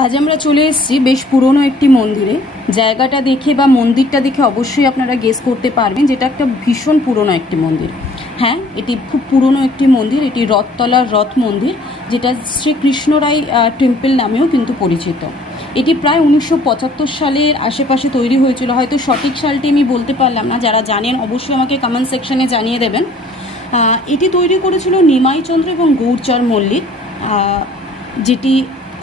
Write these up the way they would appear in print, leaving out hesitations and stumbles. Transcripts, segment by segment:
আজ আমরা চলে এসেছি বেশ পুরনো একটি মন্দিরে। জায়গাটা দেখে বা মন্দিরটা দেখে অবশ্যই আপনারা গেস করতে পারবেন যেটা একটা ভীষণ পুরনো একটি মন্দির। হ্যাঁ, এটি খুব পুরনো একটি মন্দির। এটি রথতলার রথ মন্দির, যেটা শ্রীকৃষ্ণরাই টেম্পল নামেও কিন্তু পরিচিত। এটি প্রায় 1975 সালের আশেপাশে তৈরি হয়েছিল। হয়তো সঠিক সালটি আমি বলতে পারলাম না, যারা জানেন অবশ্যই আমাকে কমেন্ট সেকশনে জানিয়ে দেবেন। এটি তৈরি করেছিল নিমাইচন্দ্র এবং গৌরচর মল্লিক, যেটি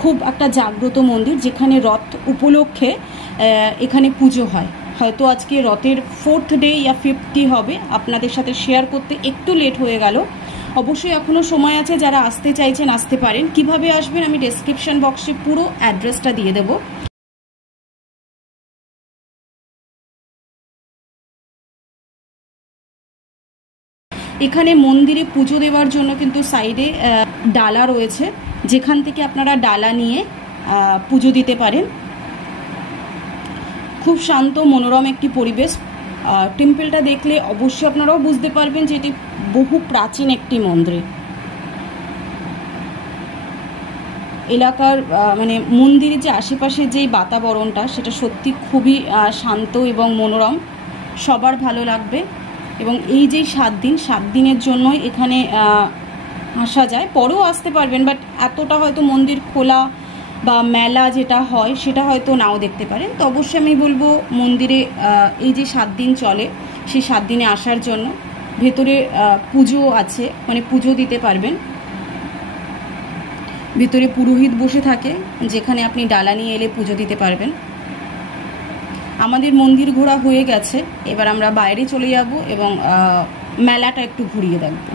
খুব একটা জাগ্রত মন্দির, যেখানে রথ উপলক্ষে এখানে পুজো হয়। হয়তো আজকে রথের 4th ডে ইয়া 5th হবে। আপনাদের সাথে শেয়ার করতে একটু লেট হয়ে গেল। অবশ্যই এখনও সময় আছে, যারা আসতে চাইছেন আসতে পারেন। কিভাবে আসবেন আমি ডেসক্রিপশন বক্সে পুরো অ্যাড্রেসটা দিয়ে দেবো। এখানে মন্দিরে পুজো দেওয়ার জন্য কিন্তু সাইডে ডালা রয়েছে, যেখান থেকে আপনারা ডালা নিয়ে পুজো দিতে পারেন। খুব শান্ত মনোরম একটি পরিবেশ। টেম্পলটা দেখলে অবশ্যই আপনারাও বুঝতে পারবেন যে এটি বহু প্রাচীন একটি মন্দির। এলাকার মানে মন্দিরের যে আশেপাশে যেই বাতাবরণটা, সেটা সত্যি খুবই শান্ত এবং মনোরম, সবার ভালো লাগবে। এবং এই যে 7 দিনের জন্যই এখানে আসা যায়। পরেও আসতে পারবেন, বাট এতটা হয়তো মন্দির খোলা বা মেলা যেটা হয় সেটা হয়তো নাও দেখতে পারেন। তো অবশ্যই আমি বলবো মন্দিরে এই যে 7 দিন চলে, সেই 7 দিনে আসার জন্য। ভেতরে পুজো আছে, মানে পুজো দিতে পারবেন। ভেতরে পুরোহিত বসে থাকে, যেখানে আপনি ডালা নিয়ে এলে পুজো দিতে পারবেন। আমাদের মন্দির ঘোরা হয়ে গেছে, এবার আমরা বাইরে চলে যাব এবং মেলাটা একটু ঘুরিয়ে দেখব।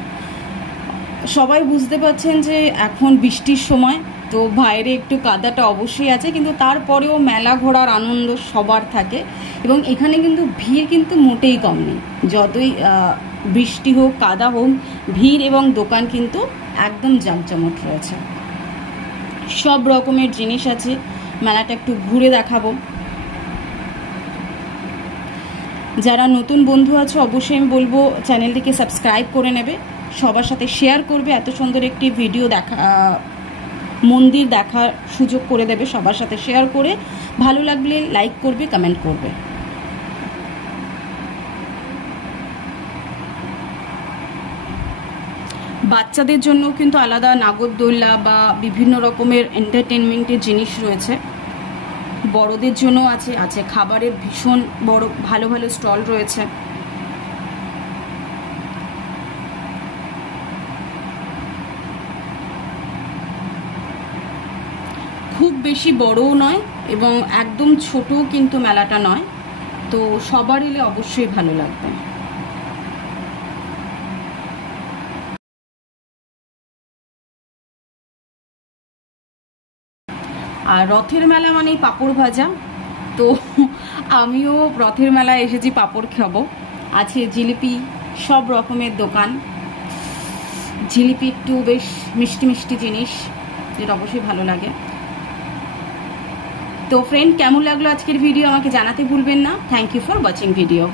সবাই বুঝতে পারছেন যে এখন বৃষ্টির সময়, তো বাইরে একটু কাদাটা অবশ্যই আছে, কিন্তু তারপরেও মেলা ঘোরার আনন্দ সবার থাকে। এবং এখানে কিন্তু ভিড় কিন্তু মোটেই কম নেই। যতই বৃষ্টি হোক কাদা হোক, ভিড় এবং দোকান কিন্তু একদম জাঁকজমক রয়েছে। সব রকমের জিনিস আছে। মেলাটা একটু ঘুরে দেখাবো। যারা নতুন বন্ধু আছে অবশ্যই আমি বলবো চ্যানেলটিকে সাবস্ক্রাইব করে নেবে, সবার সাথে শেয়ার করবে। এত সুন্দর একটি ভিডিও মন্দির দেখার সুযোগ করে দেবে। সবার সাথে শেয়ার করে ভালো লাগলে লাইক করবে, কমেন্ট করবে। বাচ্চাদের জন্য কিন্তু আলাদা নাগরদোল্লা বা বিভিন্ন রকমের এন্টারটেনমেন্টের জিনিস রয়েছে। বড়দের জন্য আছে খাবারের ভীষণ বড় ভালো ভালো স্টল রয়েছে। খুব বেশি বড়ও নয় এবং একদম ছোটও কিন্তু মেলাটা নয়। তো সবার এলে অবশ্যই ভালো লাগবে। আর রথের মেলা মানেই পাঁপড় ভাজা। তো আমিও রথের মেলায় এসেছি পাঁপড় খাবো। আছে জিলিপি, সব রকমের দোকান। জিলিপি একটু বেশ মিষ্টি মিষ্টি জিনিস, যেটা অবশ্যই ভালো লাগে। তো ফ্রেন্ড, কেমন লাগলো আজকের ভিডিও আমাকে জানাতে ভুলবেন না। Thank you for watching video.